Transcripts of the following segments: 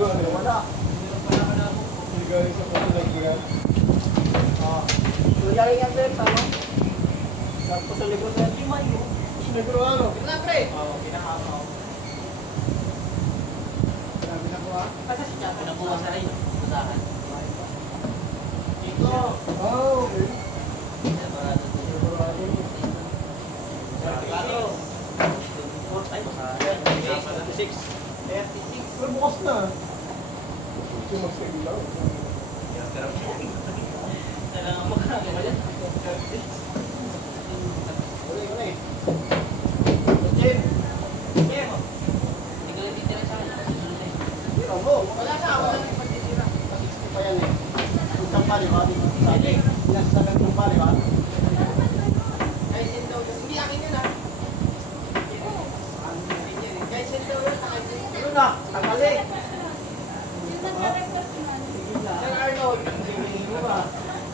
Wala. Hindi galing sa puso nagbigan. Galing yan sir, sa ano? Sa puso negro sir. Limay mo. Puso negro ano? Pinapre. Oo, pinakakaw. Grabe na po ha? Kasi siya, pinakuha sa rin. Masahan. Dito. Oh, okay. Separado dito. Separado. 36. 36. Pero bukas na. Kasi mag-save lang. Kailangan makakagawa yan. Uli. Jim. Jim. Hindi ko lang titira sa akin. Tira mo. Wala na. Wala na yung pagtitira. 60 pa yan eh. Yung champa, di ba? Sabi. Sinasabi ng champa, di ba? Guys, yun daw. Hindi akin yun ha. Guys, yun daw yun. Yun na. Tagali. Sir Arnold.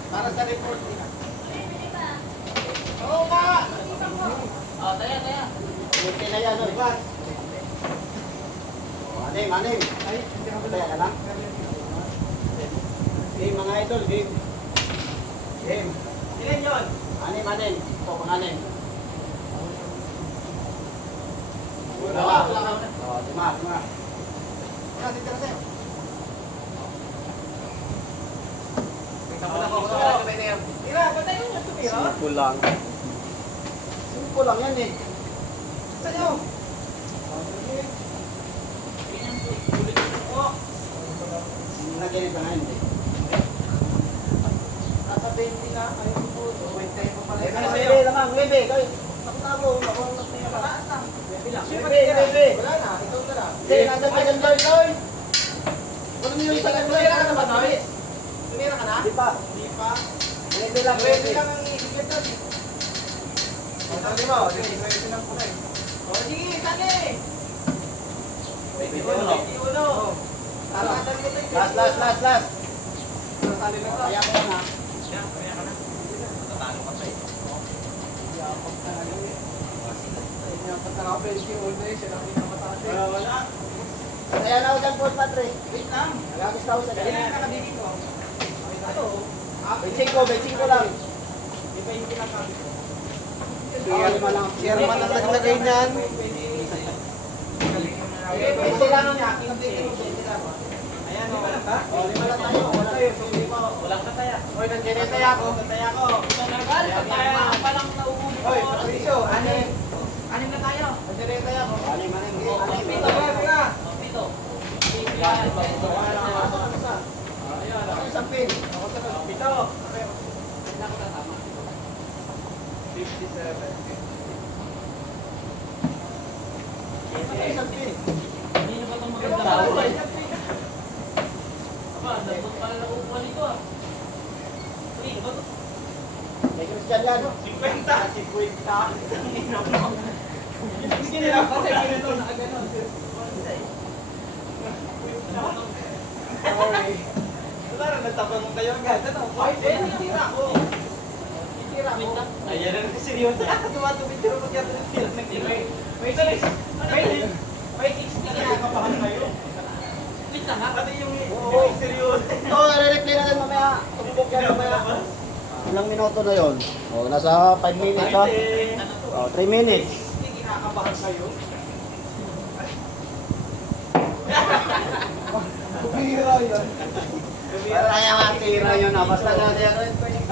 Para sa report nila. Oo ka! Oh, taya, taya. Hindi na yan. Bas. Manim. Ay, kaya ka lang. Game mga idol. Game. Ilan yun? Manim. Ito, panganim. Wala. Lima. Wala, titira sa'yo. Tira, patayin mo tumira. Simple lang. Simple lang yan eh. Sa'yo. Naginip ka na hindi. Nasa 20 na. Ayaw ko po. 20 pa pala. Bebe, lamang. Bebe. Nakutabo. Ako nagtinga ka. Taas na. Bebe. Wala na. Ikaw na lang. Hindi, nandun ka dyan, Lloyd. Ano mo yung salang Lloyd? Tumira ka na ba, Toys? Tumira ka na? Hindi pa. Hindi pa. Bebe lang. 20 lang ang iigit doon. Sabi mo, 20 lang pula eh. O sige, sali! 21. Talatang mo tayo. Last. Sali na to. Kaya ko na. Kaya ka na. Matatalo ka pa eh. Yapag talaga eh. Yapag talaga pa eh. Si Uno eh. Siya lang pinamataas eh. Wala. Kaya na ako dyan, Paul Patre. Wait lang. Nagagis na ako sa Kaya ganyan. na nakabili ko. Ito. Beching ko lang. Di ba yung pinakabi ko? Chairman ang naglagay niyan. Kailangan niya. Ayan, lima lang ba? O, lima lang tayo. Wala tayo. Walang kataya. Oy, nandiyan yung taya ko. Kataya ko. Kataya pa lang nauuwi ko. Oy, Patricio, anim. Anim na tayo. Nandiyan yung taya ko. Anim. Pito. Pito. Isang pin. Pito. 57. Isang pin. Hindi na ba itong maganda tao? Aba, dapat pala nakukuha nito ah. Uy, ba ito? May Christian yan. 50. 50. Sige na kasi ganito nakagano. Sorry. Wala na nagtatanong kayo agad. Ano? Ay, titira ko. Titira ko. Ayan na seryoso. Tumatubig pero pag yato ng tira ng tira. May 60 kinakabahan kayo. Wait lang ha? Pati yung seryoso. Ito, re-replay natin mamaya. Tumbok yan mamaya. Ilang minuto na yon? O, nasa 5 minutes ha? O, 3 minutes. 60 kinakabahan kayo. Bumira yan. Para kaya matira yun ha. Basta na yan.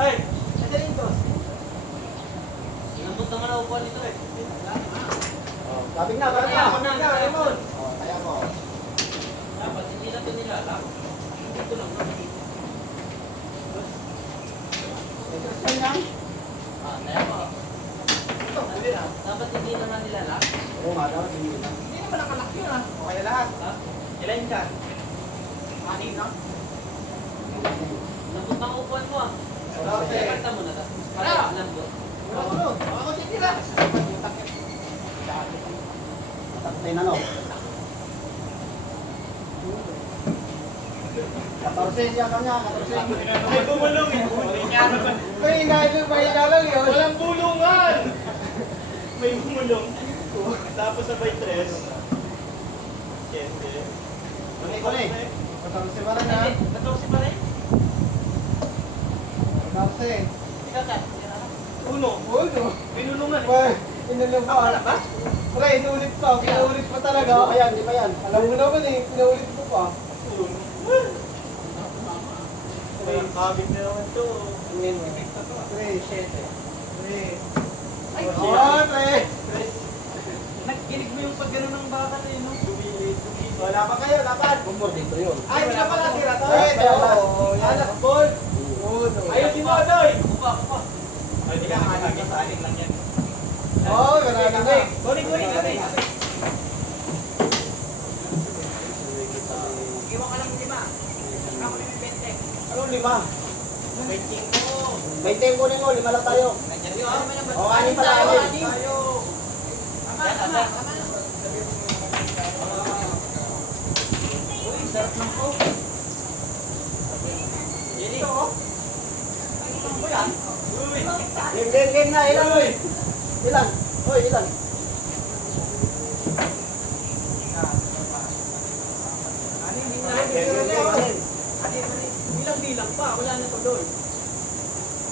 Ay! Nasa to. Inambot naman ako po nito eh. Kapit na, kapit Kaya ako na. na, Raymond. O, kaya ko. Dapat hindi na ito nilalak. Dito lang. May Christian yan? Kaya ko. Dapat hindi naman nilalak. Oo nga, dapat hindi na. Hindi naman nakalak yun ah. Okay na lahat. Ha? Ilan dyan? Anin na? Lambot ng upuan mo ah. Kaya mo na lang. Para lambot. Ako titira. Tatay na no. 14 siya kanya, 14. Ay, bumulong eh. May inalang yun. Walang bulungan. May bumulong. Tapos sabay 3. 7. Kuni. 14 pa rin ha. 14 pa rin? 14. Uno. Binulungan. Inulong pa. Pre, inulit pa. Pinaulit pa talaga. Di ba yan? Alam mo naman eh, pinaulit mo pa. Kabig na naman to. Pre, 7. Pre. Ay, Oh, pre. Nagkinig mo yung pag-gano'n ng baka na yun, no? Sumilid. Wala pa kayo, dapat. Bumor dito yun. Ay, wala pa natin ito. Ito. Anak, ball. Uno. Ayusin mo, Adoy! Kupa. Ay, di ka saling lang yan. Oh, wala na. Kunin. Iwan ka lang 5. Ako na may 20. Anong 5? 20 mo. May tempo kunin mo, 5 lang tayo. Nandiyan yun. O, anin pala, anin. Tayo. Tama. Uy, sarap ng coke. Jenny. Ano ba yan? Uy. Game na, ilan oy? Ilan? Oy, ilan? Bilang pa, wala na tuloy.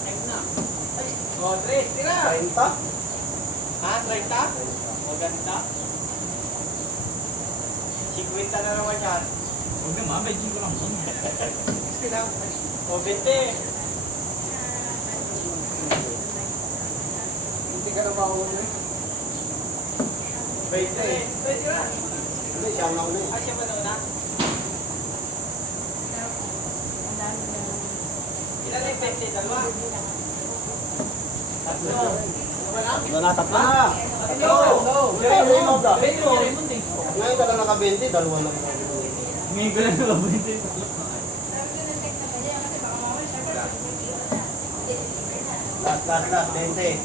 Time na. Ay, oh, Tres, tira. 30? Ha, 30? O, ganda. 50 na naman yan. Huwag naman, may jingo lang yun. O, 20. Hindi ka na mauna eh. 20. Tira. Hindi, siya ang nauna eh. Ah, siya ba na? Ilan na yung 20? Dalawa? Tatlo. Wala? Tatlo na. Tatlo. Ngayon, lima ba? 20 mo, Raymond eh. Ngayon ka lang naka-20, dalawa lang. Ngayon ko lang naka-20. Last, 20.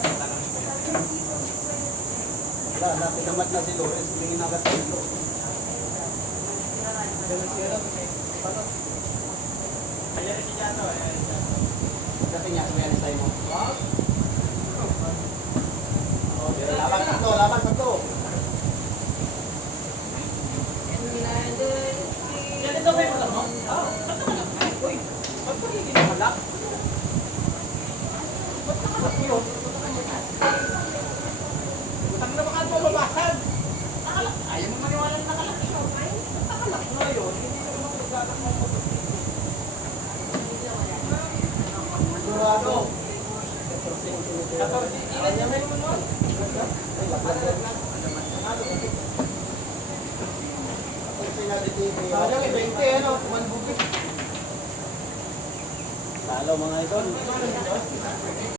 Wala, napitamat na si Lawrence. Tingin agad sa ilo. Ayan si Jano. Dati niya, sumayan sa mo. Laban tatlo. Yan ito ba yung alam mo? Ah, ba't nakalak na? Uy, ba't pa hindi nakalak? Ba't nakalak yun? Butang na baka mo mabasag. Nakalak. Ayaw mo maniwala na nakalak yun. Nakalak na yun. Hindi naman maglalak mo. Sigurado. 14. Ilan niya may naman? Sayang eh, 20 ano, tumalbugit. Talo mga idol.